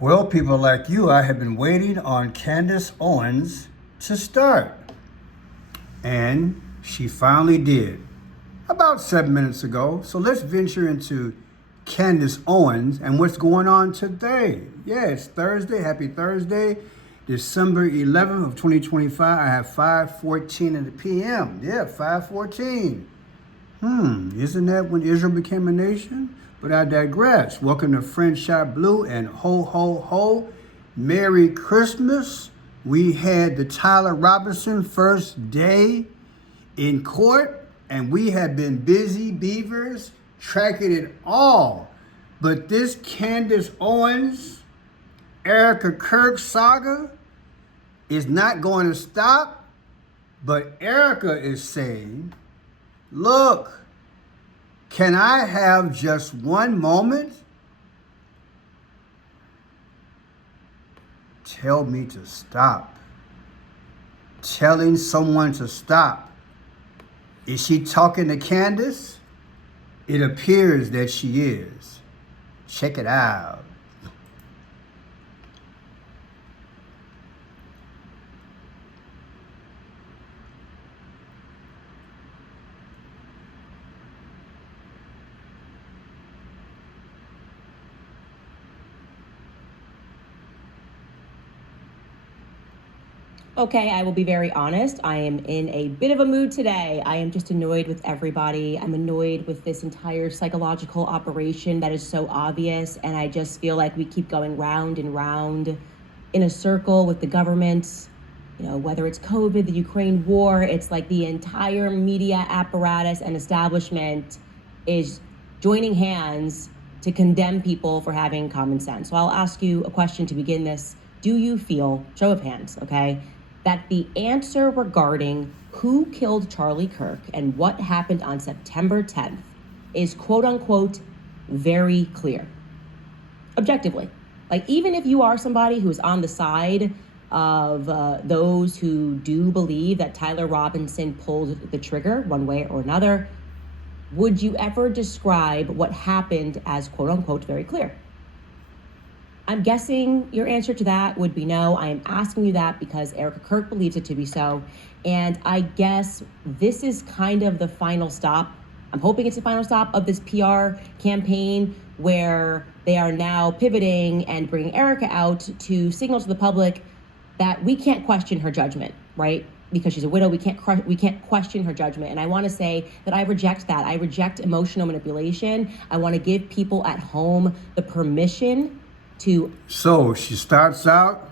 Well, people like you, I have been waiting on Candace Owens to start. And she finally did about 7 minutes ago. So let's venture into Candace Owens and what's going on today. Yeah, it's Thursday. Happy Thursday, December 11th of 2025. I have 5:14 in the p.m. Yeah, 5:14. Isn't that when Israel became a nation? But I digress. Welcome to Friend Shot Blue and ho, ho, ho. Merry Christmas. We had the Tyler Robinson first day in court, and we have been busy beavers tracking it all. But this Candace Owens, Erica Kirk saga is not going to stop. But Erica is saying, look, can I have just one moment? Tell me to stop. Telling someone to stop. Is she talking to Candace? It appears that she is. Check it out. Okay, I will be very honest. I am in a bit of a mood today. I am just annoyed with everybody. I'm annoyed with this entire psychological operation that is so obvious. And I just feel like we keep going round and round in a circle with the government. You know, whether it's COVID, the Ukraine war, it's like the entire media apparatus and establishment is joining hands to condemn people for having common sense. So I'll ask you a question to begin this. Do you feel, show of hands, okay, that the answer regarding who killed Charlie Kirk and what happened on September 10th is quote unquote very clear? Objectively. Like, even if you are somebody who's on the side of those who do believe that Tyler Robinson pulled the trigger one way or another, would you ever describe what happened as quote unquote very clear? I'm guessing your answer to that would be no. I am asking you that because Erica Kirk believes it to be so. And I guess this is kind of the final stop. I'm hoping it's the final stop of this PR campaign where they are now pivoting and bringing Erica out to signal to the public that we can't question her judgment, right? Because she's a widow, we can't question her judgment. And I want to say that I reject that. I reject emotional manipulation. I want to give people at home the permission to. So she starts out,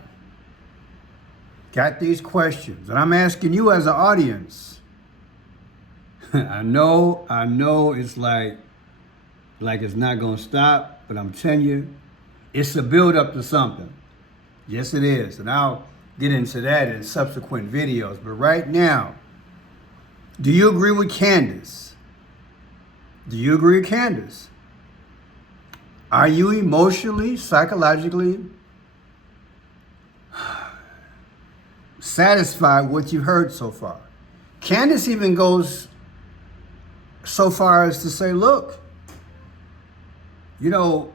got these questions, and I'm asking you as an audience. I know it's like it's not gonna stop, but I'm telling you, it's a build up to something. Yes, it is, and I'll get into that in subsequent videos. But right now, do you agree with Candace? Do you agree with Candace? Are you emotionally, psychologically satisfied with what you've heard so far? Candace even goes so far as to say, look, you know,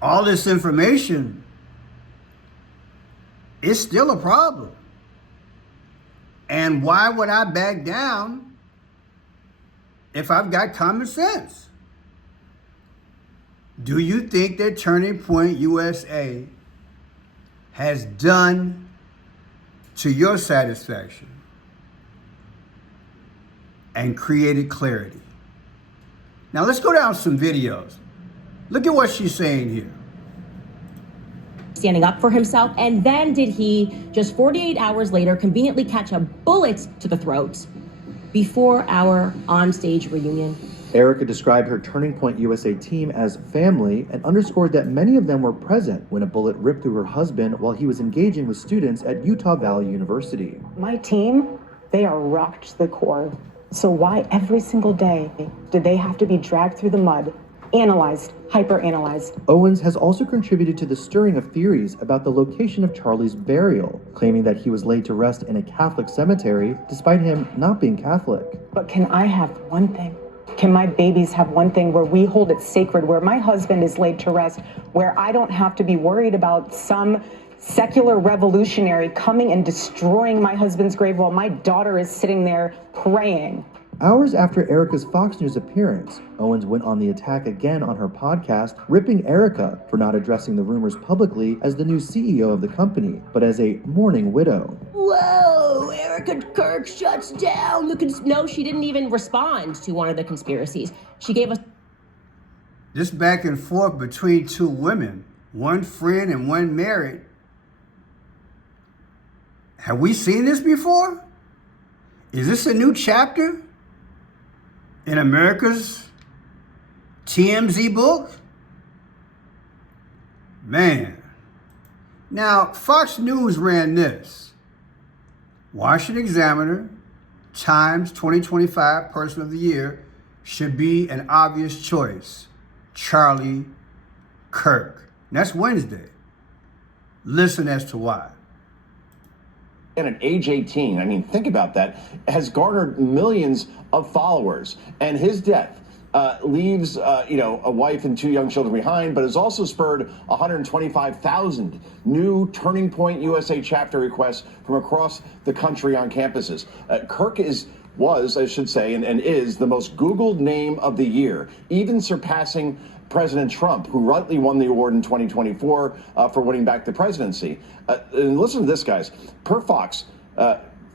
all this information is still a problem. And why would I back down if I've got common sense? Do you think that Turning Point USA has done to your satisfaction and created clarity? Now let's go down some videos. Look at what she's saying here. Standing up for himself, and then did he just 48 hours later conveniently catch a bullet to the throat before our onstage reunion? Erica described her Turning Point USA team as family and underscored that many of them were present when a bullet ripped through her husband while he was engaging with students at Utah Valley University. My team, they are rocked to the core. So why every single day do they have to be dragged through the mud, analyzed, hyper-analyzed? Owens has also contributed to the stirring of theories about the location of Charlie's burial, claiming that he was laid to rest in a Catholic cemetery despite him not being Catholic. But can I have one thing? Can my babies have one thing where we hold it sacred, where my husband is laid to rest, where I don't have to be worried about some secular revolutionary coming and destroying my husband's grave while my daughter is sitting there praying? Hours after Erica's Fox News appearance, Owens went on the attack again on her podcast, ripping Erica for not addressing the rumors publicly as the new CEO of the company, but as a mourning widow. Whoa, Erica Kirk shuts down. No, she didn't even respond to one of the conspiracies. She gave us This back and forth between two women, one friend and one married. Have we seen this before? Is this a new chapter in America's TMZ book? Man. Now, Fox News ran this. Washington Examiner, Times 2025 Person of the Year should be an obvious choice. Charlie Kirk. That's Wednesday. Listen as to why. And at age 18, I mean, think about that, has garnered millions of followers. And his death leaves, a wife and two young children behind, but has also spurred 125,000 new Turning Point USA chapter requests from across the country on campuses. Kirk was, I should say, and is the most Googled name of the year, even surpassing President Trump, who rightly won the award in 2024 for winning back the presidency. And listen to this, guys. Per Fox,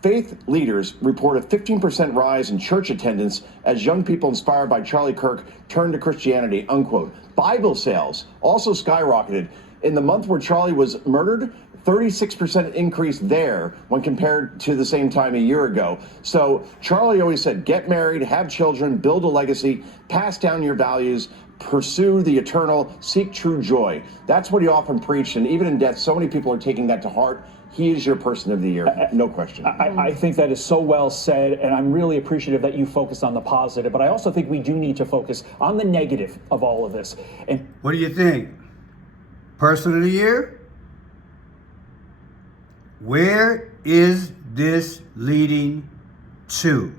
faith leaders report a 15% rise in church attendance as young people inspired by Charlie Kirk turn to Christianity, unquote. Bible sales also skyrocketed. In the month where Charlie was murdered, 36% increase there when compared to the same time a year ago. So Charlie always said, get married, have children, build a legacy, pass down your values, pursue the eternal, seek true joy. That's what he often preached, and even in death, so many people are taking that to heart. He is your person of the year, no question. I think that is so well said, and I'm really appreciative that you focused on the positive, but I also think we do need to focus on the negative of all of this. And what do you think? Person of the year? Where is this leading to?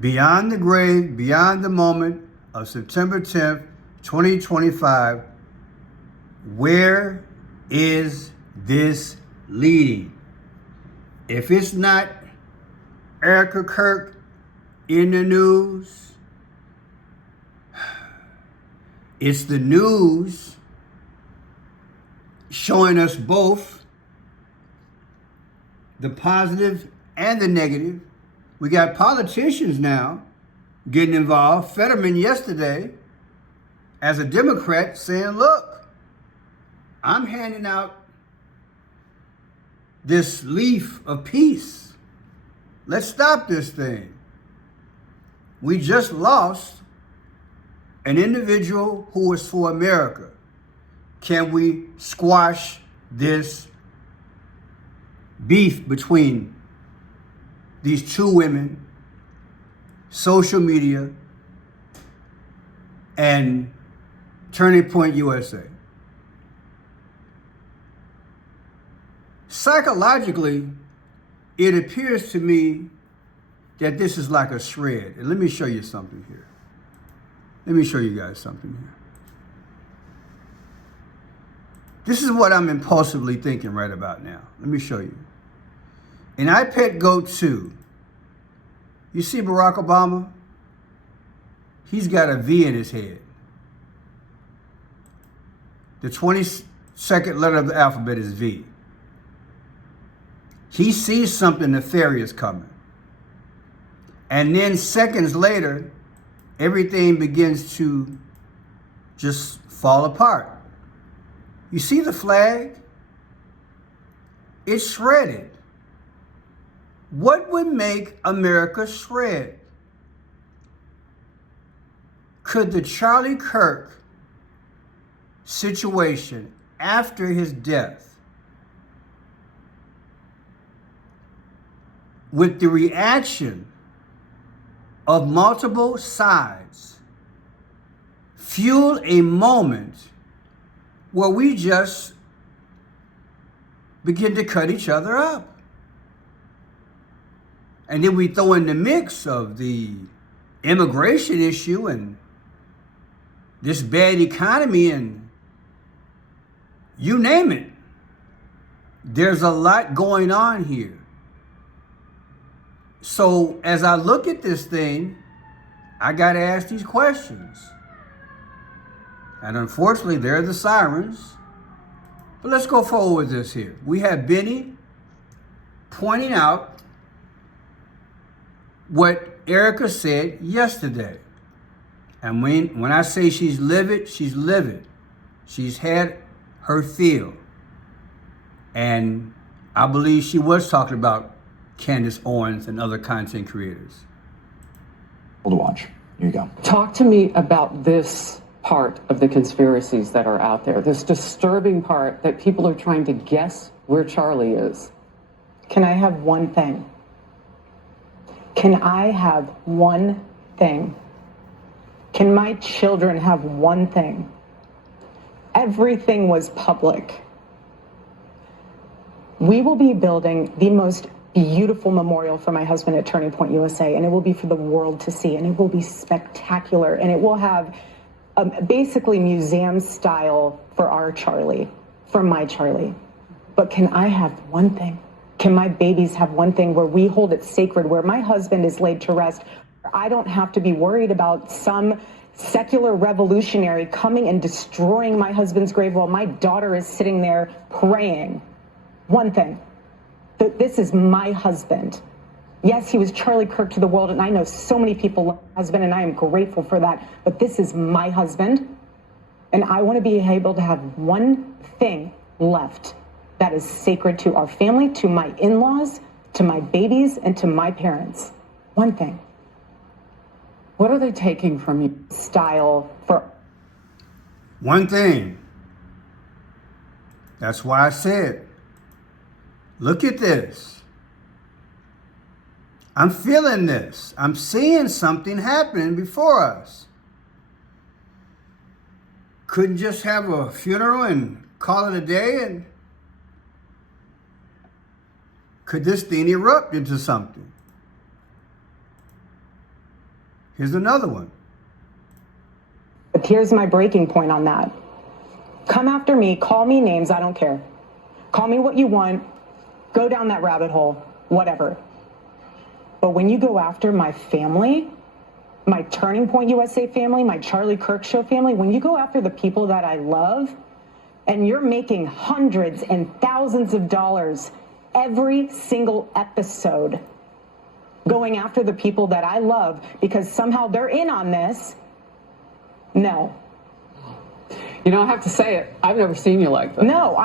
Beyond the grave, beyond the moment of September 10th, 2025, where is this leading? If it's not Erica Kirk in the news, it's the news showing us both the positive and the negative. We got politicians now getting involved. Fetterman yesterday, as a Democrat, saying, look, I'm handing out this leaf of peace. Let's stop this thing. We just lost an individual who was for America. Can we squash this beef between these two women, social media, and Turning Point USA? Psychologically, it appears to me that this is like a shred. And let me show you something here. Let me show you guys something here. This is what I'm impulsively thinking right about now. Let me show you. In iPad Go 2, you see Barack Obama? He's got a V in his head. The 22nd letter of the alphabet is V. He sees something nefarious coming. And then seconds later, everything begins to just fall apart. You see the flag? It's shredded. What would make America shred? Could the Charlie Kirk situation after his death, with the reaction of multiple sides, fuel a moment where we just begin to cut each other up? And then we throw in the mix of the immigration issue and this bad economy and you name it. There's a lot going on here. So as I look at this thing, I got to ask these questions. And unfortunately, they're the sirens. But let's go forward with this here. We have Benny pointing out what Erica said yesterday. And when I say she's livid, she's livid. She's had her fill. And I believe she was talking about Candace Owens and other content creators. To watch. Here you go. Talk to me about this part of the conspiracies that are out there, this disturbing part that people are trying to guess where Charlie is. Can I have one thing? Can I have one thing? Can my children have one thing? Everything was public. We will be building the most beautiful memorial for my husband at Turning Point USA, and it will be for the world to see, and it will be spectacular, and it will have basically museum style for our Charlie, for my Charlie. But can I have one thing? Can my babies have one thing where we hold it sacred, where my husband is laid to rest? I don't have to be worried about some secular revolutionary coming and destroying my husband's grave while my daughter is sitting there praying. One thing. This is my husband. Yes, he was Charlie Kirk to the world, and I know so many people love my husband, and I am grateful for that. But this is my husband, and I want to be able to have one thing left that is sacred to our family, to my in-laws, to my babies, and to my parents. One thing. What are they taking from you? Style for One thing. That's why I said, look at this. I'm feeling this. I'm seeing something happening before us. Couldn't just have a funeral and call it a day, and could this thing erupt into something? Here's another one. But here's my breaking point on that. Come after me, call me names, I don't care. Call me what you want, go down that rabbit hole, whatever. But when you go after my family, my Turning Point USA family, my Charlie Kirk Show family, when you go after the people that I love, and you're making hundreds and thousands of dollars every single episode, going after the people that I love because somehow they're in on this, no. You know, I have to say it. I've never seen you like this. No,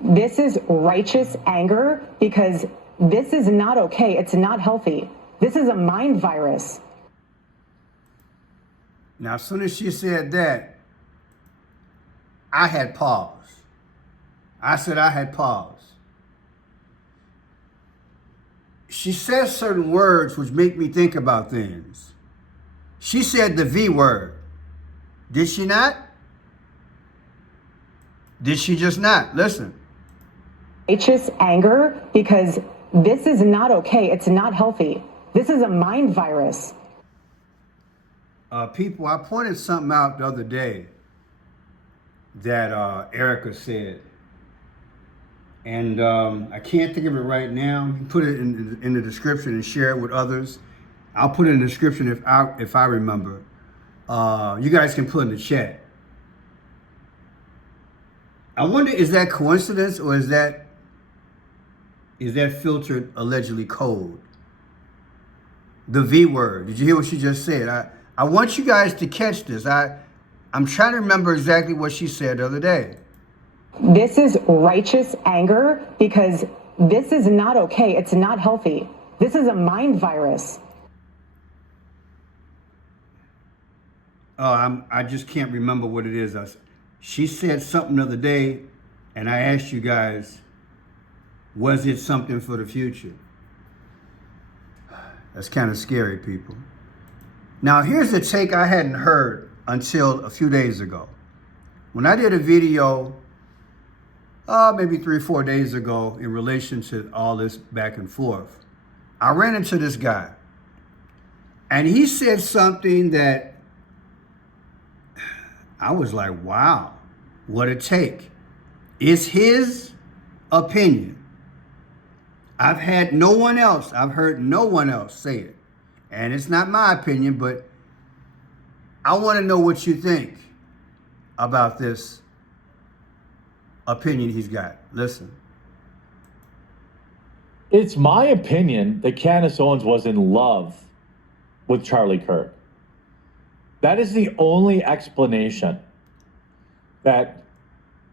this is righteous anger because this is not okay. It's not healthy. This is a mind virus. Now, as soon as she said that, I had pause. I said I had pause. She says certain words which make me think about things. She said the V word. Did she not? Did she just not? Listen. Righteous anger because this is not okay. It's not healthy. This is a mind virus. People, I pointed something out the other day that Erica said. And I can't think of it right now. You can put it in the description and share it with others. I'll put it in the description if I remember. You guys can put in the chat. I wonder, is that coincidence or is that filtered allegedly code? The V word. Did you hear what she just said? I want you guys to catch this. I'm trying to remember exactly what she said the other day. This is righteous anger because this is not okay. It's not healthy. This is a mind virus. I just can't remember what it is. She said something the other day, and I asked you guys, was it something for the future? That's kind of scary, people. Now, here's a take I hadn't heard until a few days ago. When I did a video, maybe 3 or 4 days ago, in relation to all this back and forth, I ran into this guy, and he said something that I was like, wow, what a take. It's his opinion. I've heard no one else say it. And it's not my opinion, but I want to know what you think about this opinion he's got. Listen. It's my opinion that Candace Owens was in love with Charlie Kirk. That is the only explanation. That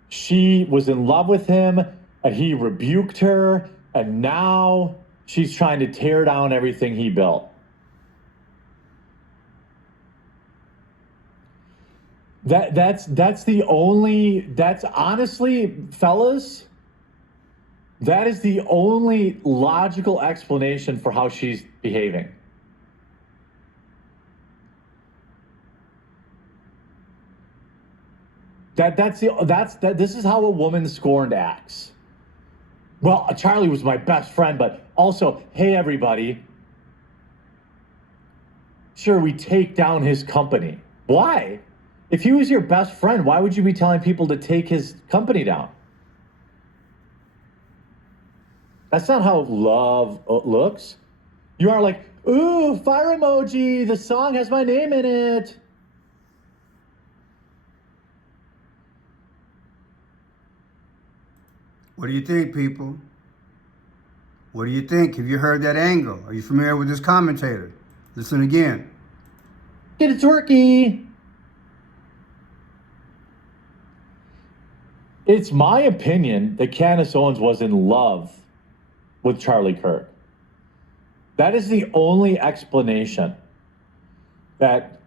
she was in love with him, and he rebuked her, and now she's trying to tear down everything he built. That's honestly, fellas, that is the only logical explanation for how she's behaving. This is how a woman scorned acts. Well, Charlie was my best friend, but also, hey everybody, sure, we take down his company. Why? If he was your best friend, why would you be telling people to take his company down? That's not how love looks. You are like, ooh, fire emoji, the song has my name in it. What do you think, people? What do you think? Have you heard that angle? Are you familiar with this commentator? Listen again. Get it, Turkey. It's my opinion that Candace Owens was in love with Charlie Kirk. That is the only explanation. That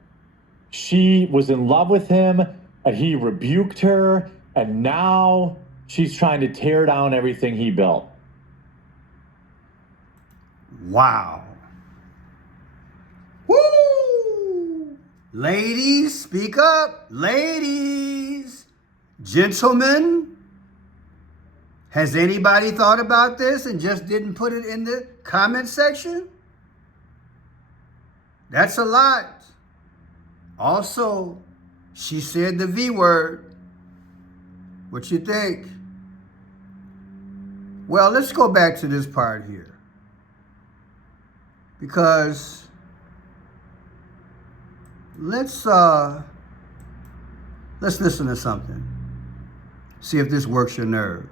she was in love with him, and he rebuked her, and now she's trying to tear down everything he built. Wow. Woo! Ladies, speak up. Ladies. Gentlemen, has anybody thought about this and just didn't put it in the comment section? That's a lot. Also, she said the V word. What you think? Well, let's go back to this part here. Because let's listen to something. See if this works your nerve.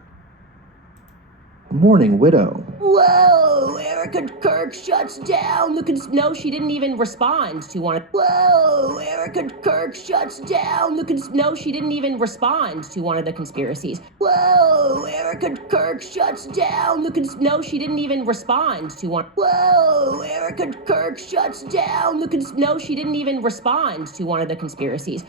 Mourning widow. Whoa, Erica Kirk shuts down. Look at no, she didn't even respond to one. Whoa, Erica Kirk shuts down. Look at no, she didn't even respond to one of the conspiracies. Whoa, Erica Kirk shuts down. Look at no, she didn't even respond to one. Whoa, Erica Kirk shuts down. Look at no, she didn't even respond to one of the conspiracies.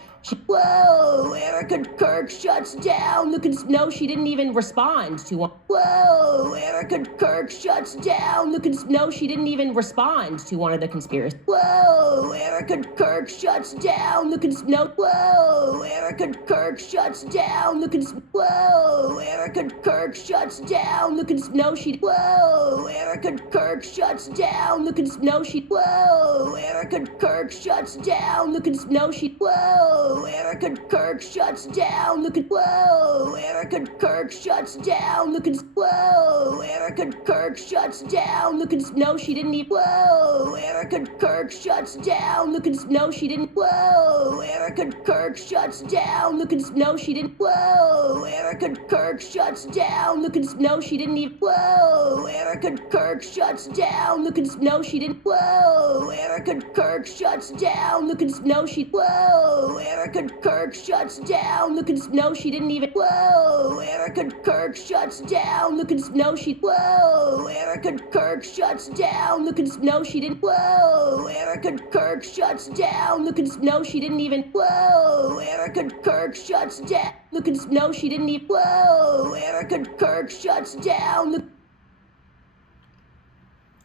Whoa, Erica Kirk shuts down. Look at no, she didn't even respond to one. Whoa, Erica Kirk shuts down. Look at no, she didn't even respond to one of the conspiracies. Whoa, Erica Kirk shuts down. Look at no. Whoa, Erica Kirk shuts down. Look at whoa, Erica Kirk shuts down. Look at no, she. Whoa, Erica Kirk shuts down. Look at no, she. Whoa, Erica Kirk shuts down. Look at no, she. Whoa, Erica Kirk shuts down. Look at whoa, Erica Kirk shuts down. Look at whoa, Erica Kirk shuts down. Look at no, she didn't even. Whoa, Erica Kirk shuts down. Look at no, she didn't. Whoa, Erica Kirk shuts down. Look at no, she didn't. Whoa, Erica Kirk shuts down. Look at no, she didn't even. Whoa, Erica Kirk shuts down. Look at no, she didn't. Whoa, Erica Kirk shuts down. Look at no, she. Whoa, Erica Kirk shuts down. Look at no, she didn't even. Whoa, Erica Kirk shuts down. Look at no, she. Whoa, Erica Kirk shuts down. Look at no, she didn't. Whoa, Erica Kirk shuts down. Look at no, she didn't even. Whoa, Erica Kirk shuts down. Look at no, she didn't even. Whoa, Erica Kirk shuts down. Look.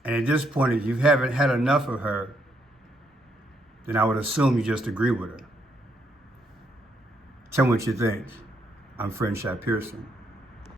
And at this point, if you haven't had enough of her, then I would assume you just agree with her. Tell me what you think. I'm Friend Shot Pearson.